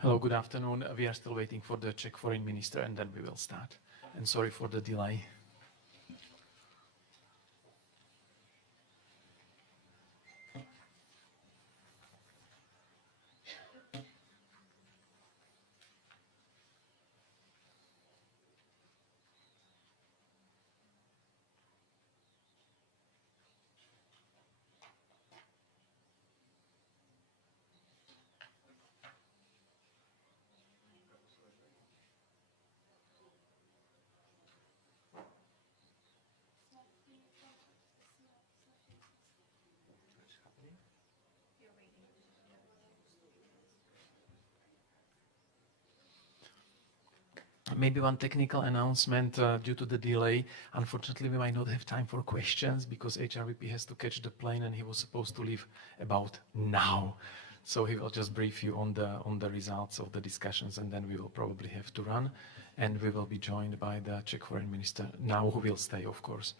Hello, good afternoon. We are still waiting for the Czech foreign minister and then we will start. And sorry for the delay. Maybe one technical announcement due to the delay. Unfortunately, we might not have time for questions because HRVP has to catch the plane and he was supposed to leave about now. So he will just brief you on the results of the discussions and then we will probably have to run. And we will be joined by the Czech foreign minister now, who will stay, of course.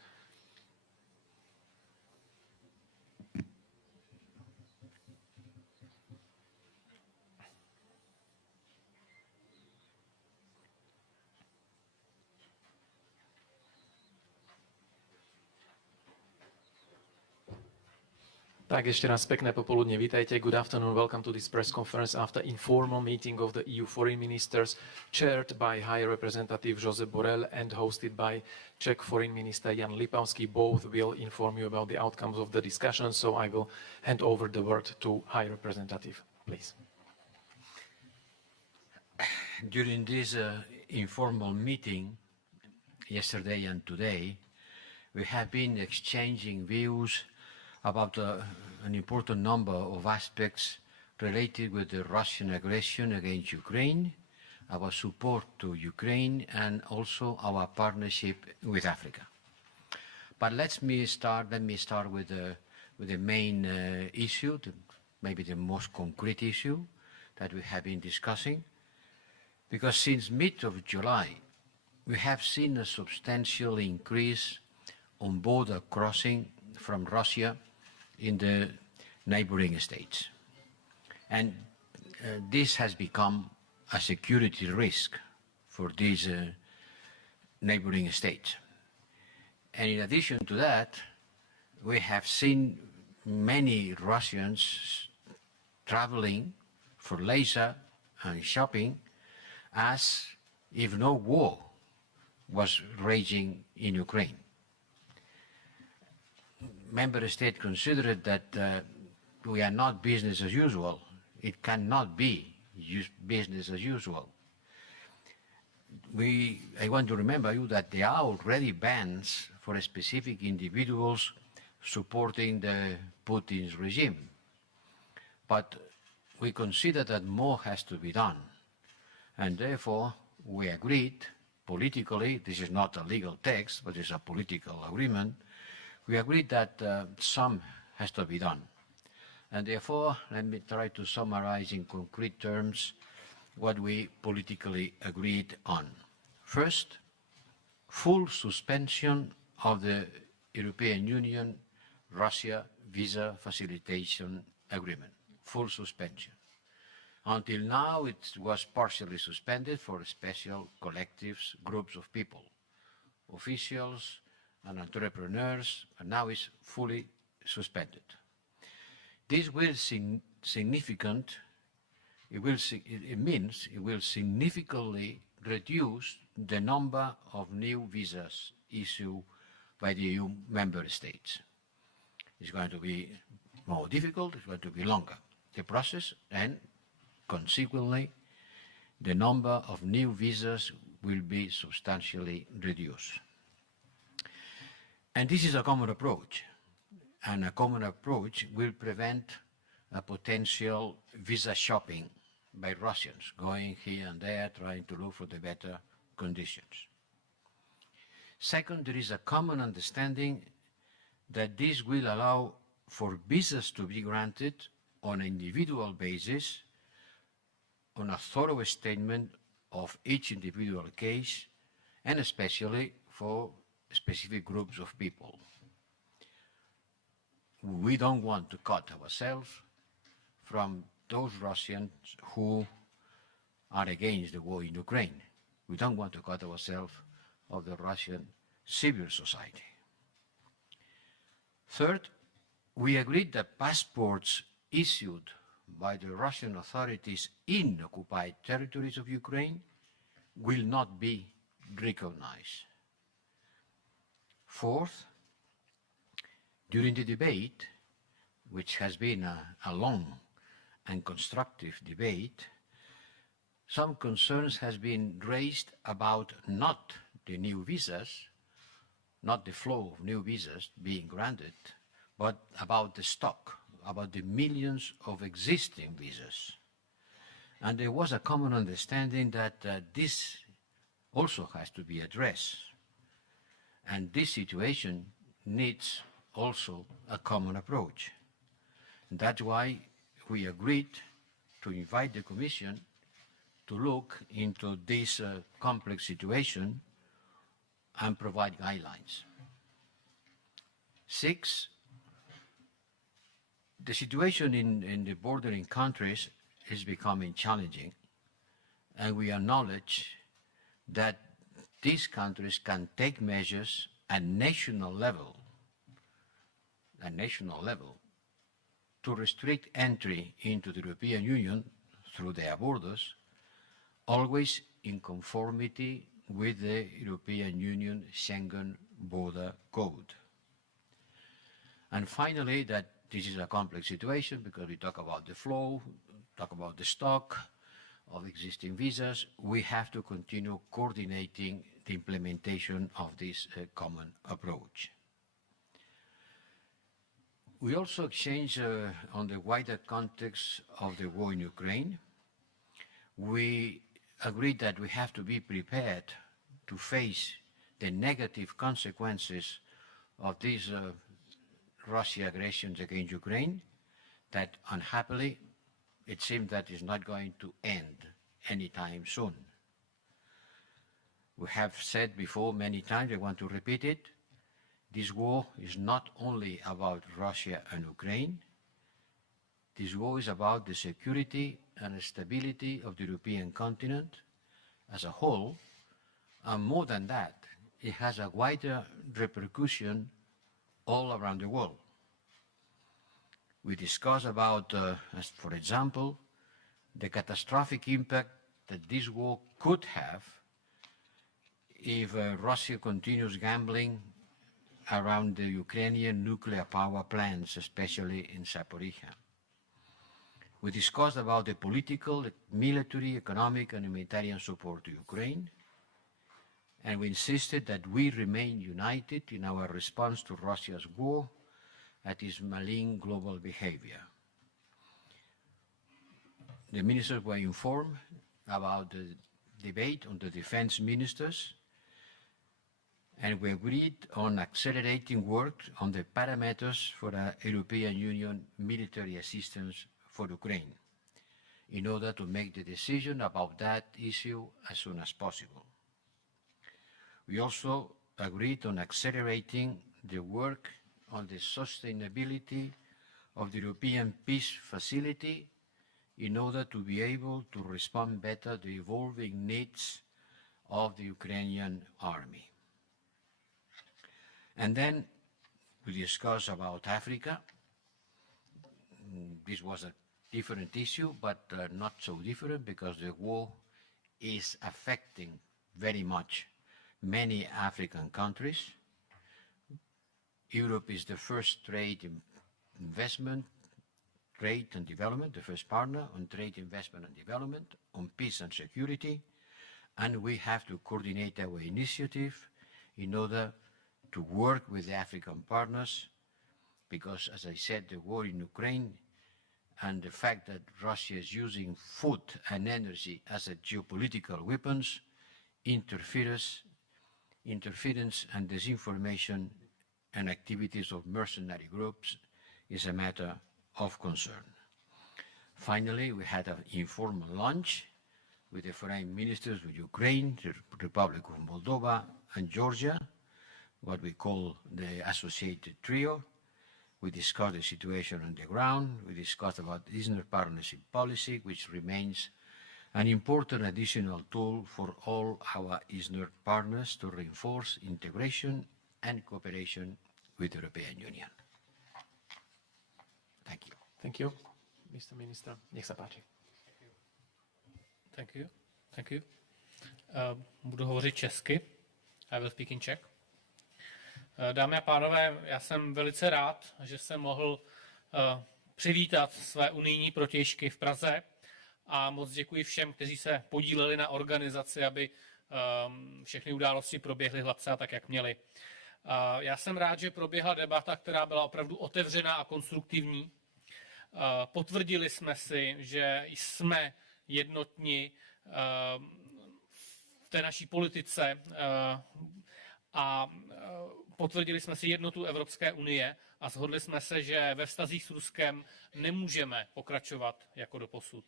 Tak, ešte raz pekné popoludne, vítajte. Good afternoon, welcome to this press conference after informal meeting of the EU foreign ministers, chaired by High Representative Josep Borrell and hosted by Czech Foreign Minister Jan Lipavsky. Both will inform you about the outcomes of the discussion, so I will hand over the word to High Representative, please. During this informal meeting, yesterday and today, we have been exchanging views about an important number of aspects related with the Russian aggression against Ukraine, our support to Ukraine, and also our partnership with Africa. But let me start with the main issue, maybe the most concrete issue that we have been discussing, because since mid of July, we have seen a substantial increase on border crossing from Russia in the neighboring states. And this has become a security risk for these neighboring states. And in addition to that, we have seen many Russians traveling for leisure and shopping as if no war was raging in Ukraine. Member states considered that we are not business as usual. It cannot be business as usual. I want to remember you that there are already bans for specific individuals supporting the Putin's regime. But we consider that more has to be done. And therefore, we agreed politically, this is not a legal text, but it's a political agreement, we agreed that some has to be done. And therefore, let me try to summarize in concrete terms what we politically agreed on. First, full suspension of the European Union-Russia visa facilitation agreement. Full suspension. Until now, it was partially suspended for special collectives, groups of people, officials and entrepreneurs, and now it's fully suspended. This will significantly significantly reduce the number of new visas issued by the EU member states. It's going to be more difficult, it's going to be longer, the process, and consequently, the number of new visas will be substantially reduced. And this is a common approach, and a common approach will prevent a potential visa shopping by Russians, going here and there, trying to look for the better conditions. Second, there is a common understanding that this will allow for visas to be granted on an individual basis, on a thorough statement of each individual case, and especially for specific groups of people. We don't want to cut ourselves from those Russians who are against the war in Ukraine. We don't want to cut ourselves of the Russian civil society. Third, we agreed that passports issued by the Russian authorities in occupied territories of Ukraine will not be recognized. Fourth, during the debate, which has been a long and constructive debate, some concerns has been raised about not the new visas, not the flow of new visas being granted, but about the stock, about the millions of existing visas. And there was a common understanding that this also has to be addressed. And this situation needs also a common approach. And that's why we agreed to invite the Commission to look into this complex situation and provide guidelines. Six, the situation in the bordering countries is becoming challenging, and we acknowledge that these countries can take measures at national level to restrict entry into the European Union through their borders, always in conformity with the European Union Schengen Border Code. And finally, that this is a complex situation because we talk about the flow, talk about the stock of existing visas, we have to continue coordinating the implementation of this common approach. We also exchange on the wider context of the war in Ukraine. We agreed that we have to be prepared to face the negative consequences of these Russian aggressions against Ukraine, that unhappily it seems that is not going to end anytime soon. We have said before many times, I want to repeat it, this war is not only about Russia and Ukraine. This war is about the security and stability of the European continent as a whole, and more than that, it has a wider repercussion all around the world. We discuss about, as for example, the catastrophic impact that this war could have if Russia continues gambling around the Ukrainian nuclear power plants, especially in Zaporizhia. We discussed about the political, military, economic, and humanitarian support to Ukraine, and we insisted that we remain united in our response to Russia's war and its malign global behavior. The ministers were informed about the debate on the defense ministers, and we agreed on accelerating work on the parameters for a European Union military assistance for Ukraine in order to make the decision about that issue as soon as possible. We also agreed on accelerating the work on the sustainability of the European Peace Facility in order to be able to respond better to the evolving needs of the Ukrainian army. And then we discussed about Africa. This was a different issue, but not so different because the war is affecting very much many African countries. Europe is the first trade investment, trade and development, the first partner on trade, investment and development, on peace and security, and we have to coordinate our initiative in order to work with the African partners, because, as I said, the war in Ukraine and the fact that Russia is using food and energy as a geopolitical weapons, interference and disinformation and activities of mercenary groups is a matter of concern. Finally, we had an informal lunch with the foreign ministers of Ukraine, the Republic of Moldova, and Georgia, what we call the associated trio. We discussed the situation on the ground. We discussed about Eastern Partnership policy, which remains an important additional tool for all our Eastern partners to reinforce integration and cooperation with the European Union. Thank you. Thank you. Mr. Minister, nech sa páči. Thank you. Thank you. Budu hovořit česky. I will speak in Czech. Dámy a pánové, já jsem velice rád, že jsem mohl přivítat své unijní protějšky v Praze a moc děkuji všem, kteří se podíleli na organizaci, aby všechny události proběhly hladce a tak, jak měly. Já jsem rád, že proběhla debata, která byla opravdu otevřená a konstruktivní. Potvrdili jsme si, že jsme jednotní v té naší politice a potvrdili jsme si jednotu Evropské unie a shodli jsme se, že ve vztazích s Ruskem nemůžeme pokračovat jako doposud.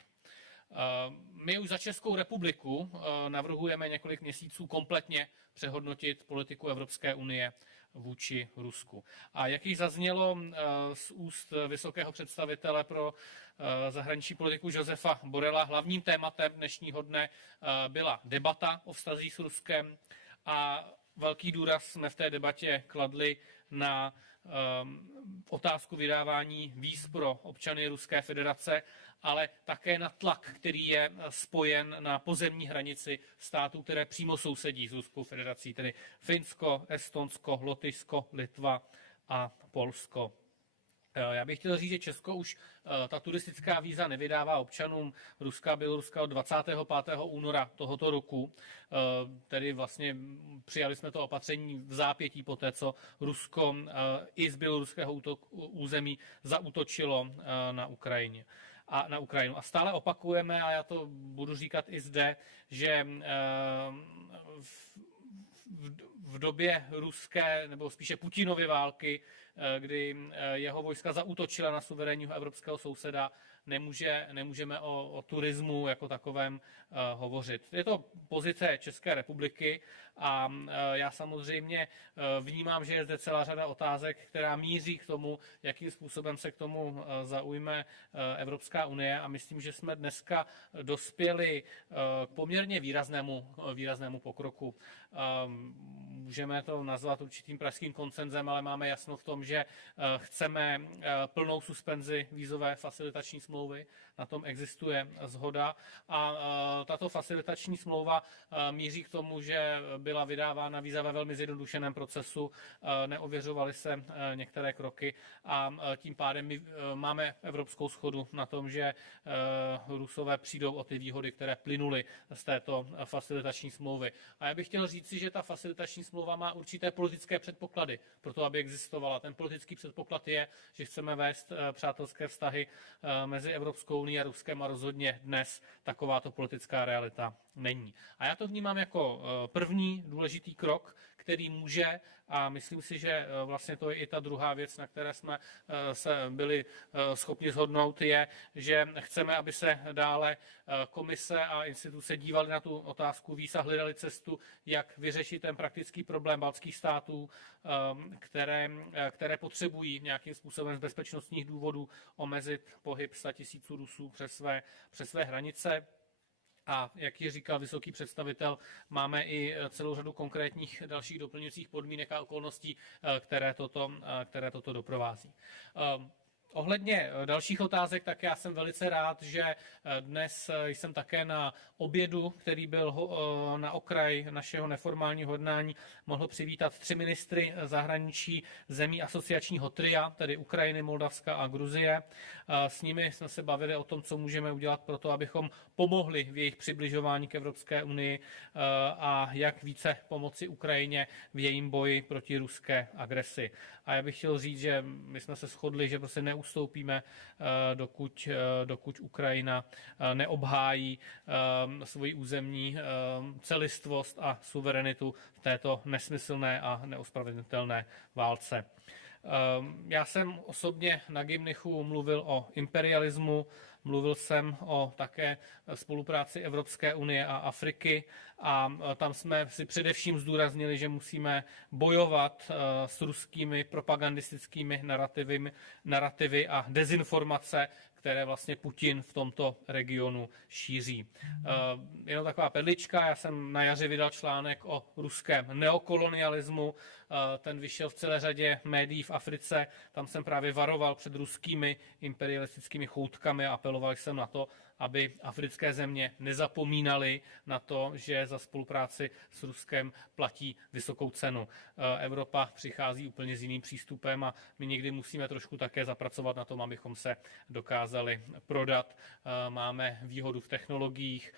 My už za Českou republiku navrhujeme několik měsíců kompletně přehodnotit politiku Evropské unie vůči Rusku. A jak již zaznělo z úst vysokého představitele pro zahraniční politiku Josefa Borrella, hlavním tématem dnešního dne byla debata o vztazích s Ruskem a velký důraz jsme v té debatě kladli na otázku vydávání víz pro občany Ruské federace, ale také na tlak, který je spojen na pozemní hranici států, které přímo sousedí s Ruskou federací, tedy Finsko, Estonsko, Lotyšsko, Litva a Polsko. Já bych chtěl říct, že Česko už ta turistická víza nevydává občanům Ruska a Běloruska od 25. února tohoto roku. Tedy vlastně přijali jsme to opatření v zápětí po té, co Rusko i z běloruského území zaútočilo na Ukrajině. Na Ukrajinu. A stále opakujeme, a já to budu říkat i zde, že v době ruské, nebo spíše Putinovy války, kdy jeho vojska zaútočila na suverénního evropského souseda, nemůžeme o turismu jako takovém hovořit. Je to pozice České republiky a já samozřejmě vnímám, že je zde celá řada otázek, která míří k tomu, jakým způsobem se k tomu zaujme Evropská unie, a myslím, že jsme dneska dospěli k poměrně výraznému pokroku. Můžeme to nazvat určitým pražským konsenzem, ale máme jasno v tom, že chceme plnou suspenzi vízové facilitační smlouvy. Na tom existuje shoda a tato facilitační smlouva míří k tomu, že byla vydávána víza ve velmi zjednodušeném procesu, neověřovaly se některé kroky a tím pádem my máme evropskou shodu na tom, že Rusové přijdou o ty výhody, které plynuly z této facilitační smlouvy. A já bych chtěl říci, že ta facilitační smlouva má určité politické předpoklady pro to, aby existovala. Ten politický předpoklad je, že chceme vést přátelské vztahy mezi Evropskou unií a Ruskem a rozhodně dnes takováto politická realita není. A já to vnímám jako první důležitý krok, který může, a myslím si, že vlastně to je i ta druhá věc, na které jsme se byli schopni shodnout, je, že chceme, aby se dále komise a instituce dívaly na tu otázku víz a hledali cestu, jak vyřešit ten praktický problém baltských států, které potřebují nějakým způsobem z bezpečnostních důvodů omezit pohyb 100 000 Rusů přes své hranice. A jak ji říkal vysoký představitel, máme i celou řadu konkrétních dalších doplňujících podmínek a okolností, které toto doprovází. Ohledně dalších otázek, tak já jsem velice rád, že dnes jsem také na obědu, který byl na okraj našeho neformálního jednání, mohl přivítat 3 ministry zahraničí zemí asociačního tria, tedy Ukrajiny, Moldavska a Gruzie. S nimi jsme se bavili o tom, co můžeme udělat pro to, abychom pomohli v jejich přibližování k Evropské unii a jak více pomoci Ukrajině v jejím boji proti ruské agresi. A já bych chtěl říct, že my jsme se shodli, že prostě neustoupíme, dokud Ukrajina neobhájí svoji územní celistvost a suverenitu v této nesmyslné a neospravedlnitelné válce. Já jsem osobně na Gymnichu mluvil o imperialismu, mluvil jsem o také spolupráci Evropské unie a Afriky a tam jsme si především zdůraznili, že musíme bojovat s ruskými propagandistickými narativy a dezinformace, které vlastně Putin v tomto regionu šíří. Jenom taková perlička, já jsem na jaře vydal článek o ruském neokolonialismu, ten vyšel v celé řadě médií v Africe, tam jsem právě varoval před ruskými imperialistickými choutkami a apeloval jsem na to, aby africké země nezapomínaly na to, že za spolupráci s Ruskem platí vysokou cenu. Evropa přichází úplně s jiným přístupem a my někdy musíme trošku také zapracovat na tom, abychom se dokázali prodat. Máme výhodu v technologiích,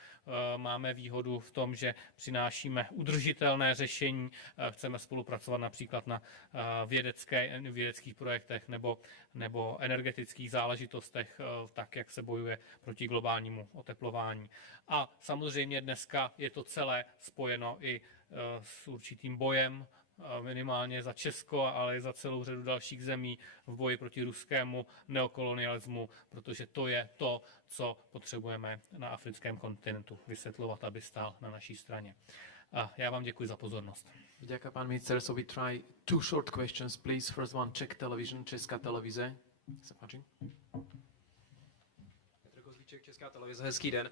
máme výhodu v tom, že přinášíme udržitelné řešení, chceme spolupracovat například na vědeckých projektech nebo energetických záležitostech, tak jak se bojuje proti globálnímu oteplování. A samozřejmě dneska je to celé spojeno i s určitým bojem, minimálně za Česko, ale i za celou řadu dalších zemí v boji proti ruskému neokolonialismu, protože to je to, co potřebujeme na africkém kontinentu vysvětlovat, aby stál na naší straně. A já vám děkuji za pozornost. Ďakujem, pán minister. So we try 2 short questions, please. First one, Czech television, Česká televize. Se páči. Petr Kozlíček, Česká televize, hezký den.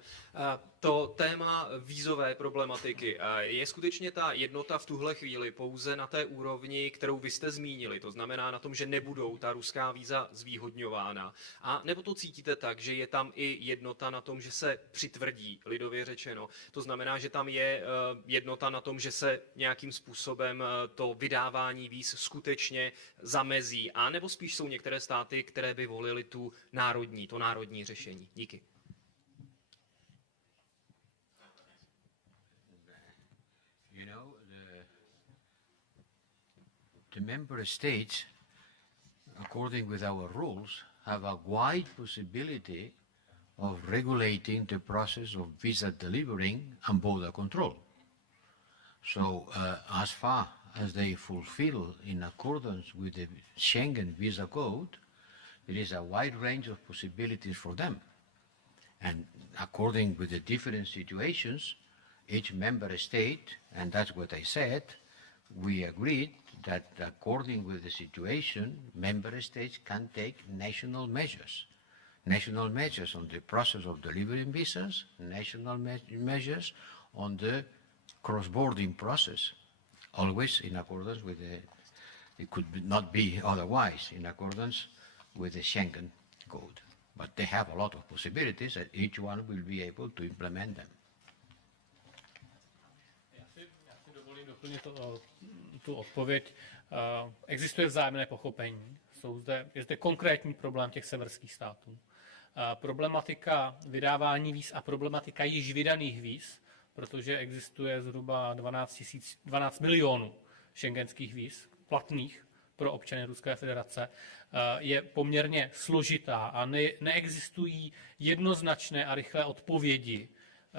To téma vízové problematiky, je skutečně ta jednota v tuhle chvíli pouze na té úrovni, kterou vy jste zmínili, to znamená na tom, že nebudou ta ruská víza zvýhodňována, a nebo to cítíte tak, že je tam i jednota na tom, že se přitvrdí, lidově řečeno, to znamená, že tam je jednota na tom, že se nějakým způsobem to vydávání víz skutečně zamezí, a nebo spíš jsou některé státy, které by volily to národní řešení. Díky. You know, the member states, according with our rules, have a wide possibility of regulating the process of visa delivering and border control. So, as far as they fulfill in accordance with the Schengen Visa Code, there is a wide range of possibilities for them. And according with the different situations, each member state, and that's what I said, we agreed that according with the situation, member states can take national measures. National measures on the process of delivering visas, national measures on the cross-boarding process, always in accordance with the, it could not be otherwise, in accordance with the Schengen Code. But they have a lot of possibilities and each one will be able to implement them. Já si dovolím doplnit tu odpověď. Existuje vzájemné pochopení. Je zde konkrétní problém těch severských států. Problematika vydávání víz a problematika již vydaných víz, protože existuje zhruba 12 milionů schengenských víz platných pro občany Ruské federace, je poměrně složitá a neexistují jednoznačné a rychlé odpovědi,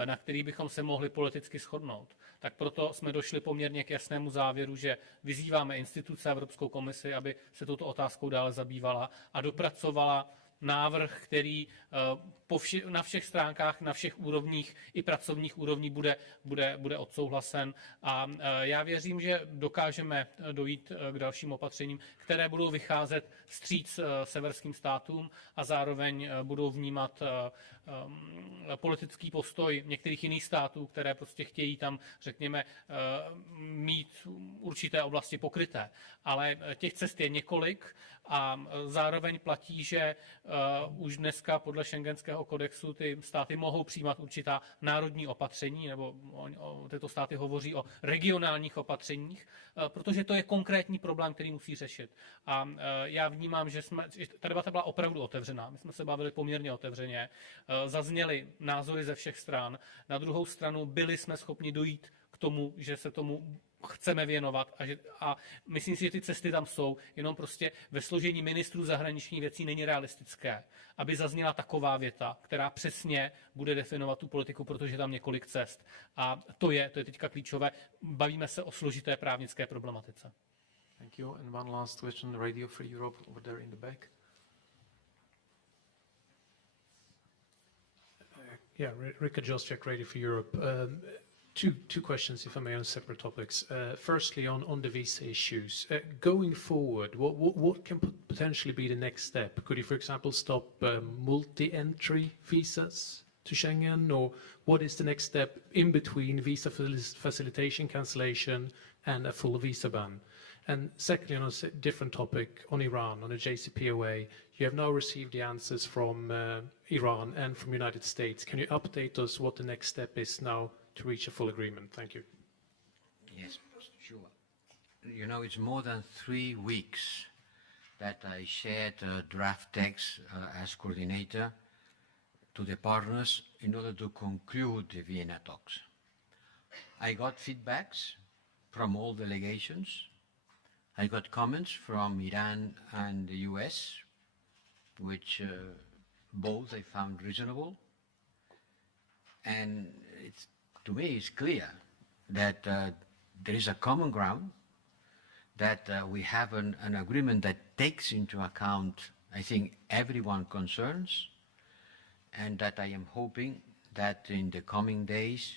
na kterých bychom se mohli politicky shodnout. Tak proto jsme došli poměrně k jasnému závěru, že vyzýváme instituce a Evropskou komisi, aby se touto otázkou dále zabývala a dopracovala návrh, který na všech stránkách, na všech úrovních i pracovních úrovní bude odsouhlasen. A já věřím, že dokážeme dojít k dalším opatřením, které budou vycházet vstříc severským státům a zároveň budou vnímat politický postoj některých jiných států, které prostě chtějí tam, řekněme, mít určité oblasti pokryté. Ale těch cest je několik a zároveň platí, že už dneska podle Schengenského kodexu ty státy mohou přijímat určitá národní opatření, nebo tyto státy hovoří o regionálních opatřeních, protože to je konkrétní problém, který musí řešit. A já vnímám, že ta debata byla opravdu otevřená. My jsme se bavili poměrně otevřeně, zazněly názory ze všech stran. Na druhou stranu byli jsme schopni dojít k tomu, že se tomu chceme věnovat a myslím si, že ty cesty tam jsou, jenom prostě ve složení ministrů zahraničních věcí není realistické, aby zazněla taková věta, která přesně bude definovat tu politiku, protože je tam několik cest. A to je teďka klíčové. Bavíme se o složité právnické problematice. Thank you. And one last question, Radio Free Europe over there in the back. Yeah, Richard Jostiak, Radio Free Europe. Two questions, if I may, on separate topics. Firstly, on the visa issues. Going forward, what can potentially be the next step? Could you, for example, stop multi-entry visas to Schengen? Or what is the next step in between visa facilitation, cancellation, and a full visa ban? And secondly, on a different topic, on Iran, on the JCPOA, you have now received the answers from Iran and from United States. Can you update us what the next step is now to reach a full agreement? Thank you. Yes, sure. You know, it's more than 3 weeks that I shared a draft text as coordinator to the partners in order to conclude the Vienna talks. I got feedbacks from all delegations. I got comments from Iran and the US, which both I found reasonable. And to me, it's clear that there is a common ground, that we have an agreement that takes into account, I think, everyone's concerns, and that I am hoping that in the coming days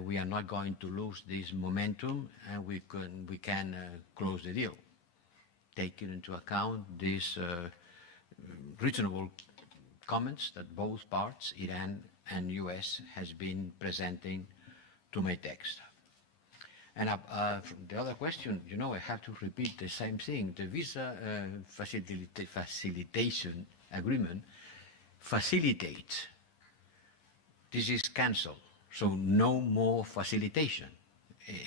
we are not going to lose this momentum and we can close the deal, taking into account these reasonable comments that both parts, Iran and US, has been presenting to my text. And the other question, you know, I have to repeat the same thing. The visa facilitation agreement facilitates. This is cancelled, so no more facilitation. I'm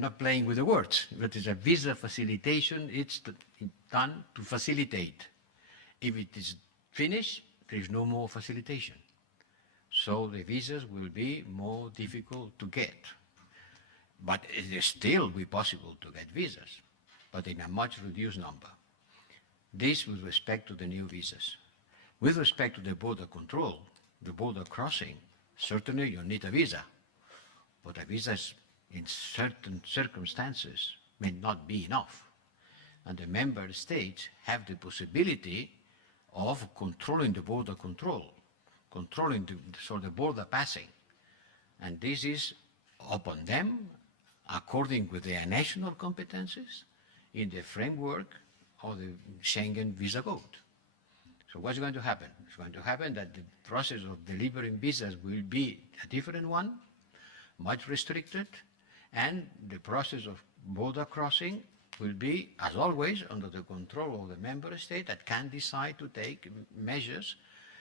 not playing with the words, but it's a visa facilitation. It's done to facilitate. If it is finished, there is no more facilitation. So the visas will be more difficult to get. But it will still be possible to get visas, but in a much reduced number. This with respect to the new visas. With respect to the border control, the border crossing, certainly you need a visa. But a visa in certain circumstances may not be enough. And the member states have the possibility of controlling the border control, controlling the border passing. And this is upon them, according with their national competences, in the framework of the Schengen Visa Code. So what's going to happen? It's going to happen that the process of delivering visas will be a different one, much restricted, and the process of border crossing will be, as always, under the control of the member state that can decide to take measures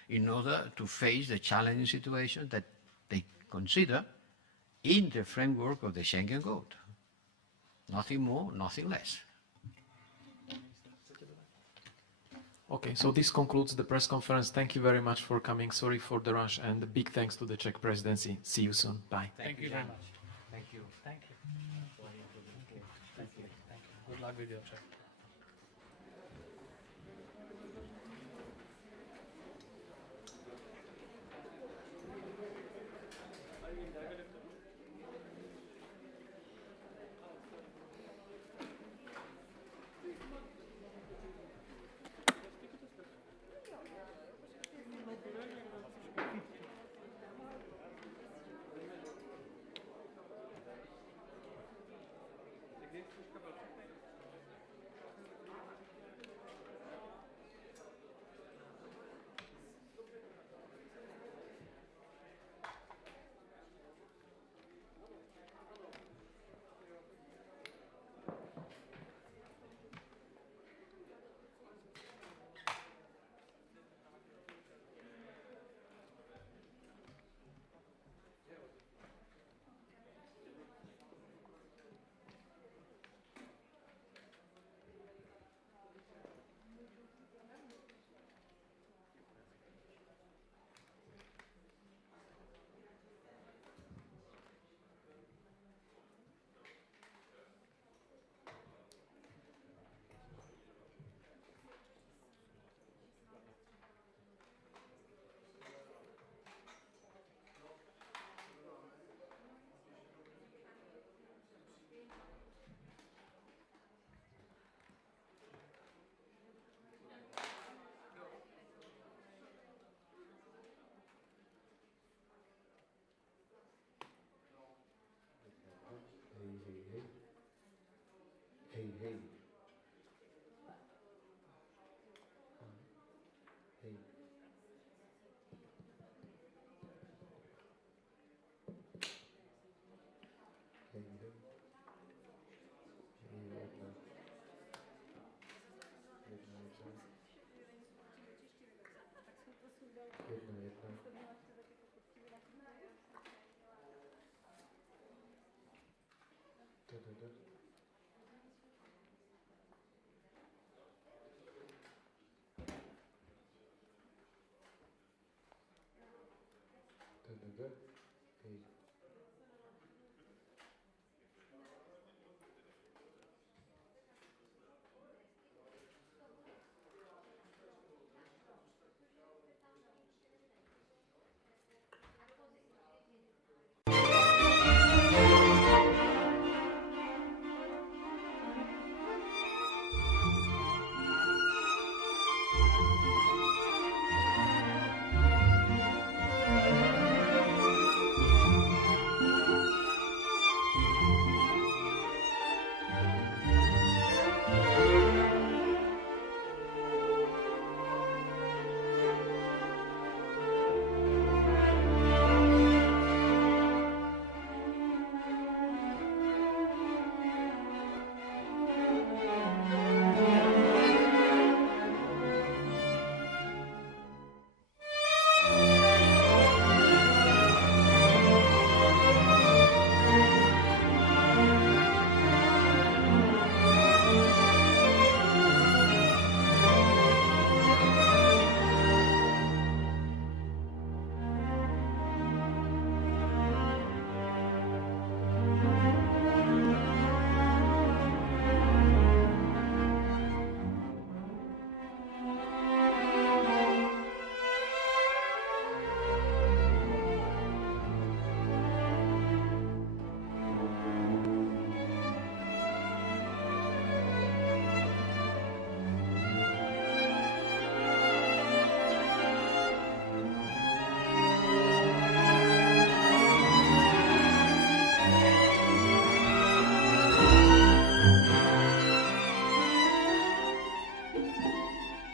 in order to face the challenging situation that they consider in the framework of the Schengen Code. Nothing more, nothing less. Okay, so this concludes the press conference. Thank you very much for coming. Sorry for the rush, and a big thanks to the Czech presidency. See you soon. Bye. Thank you very much. Thank you. Thank you. Thank you. Thank you. Good luck with your trip.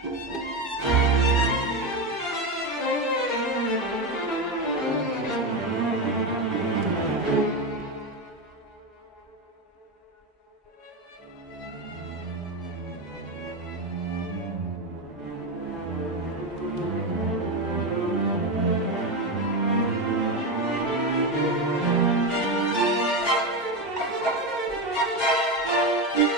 you.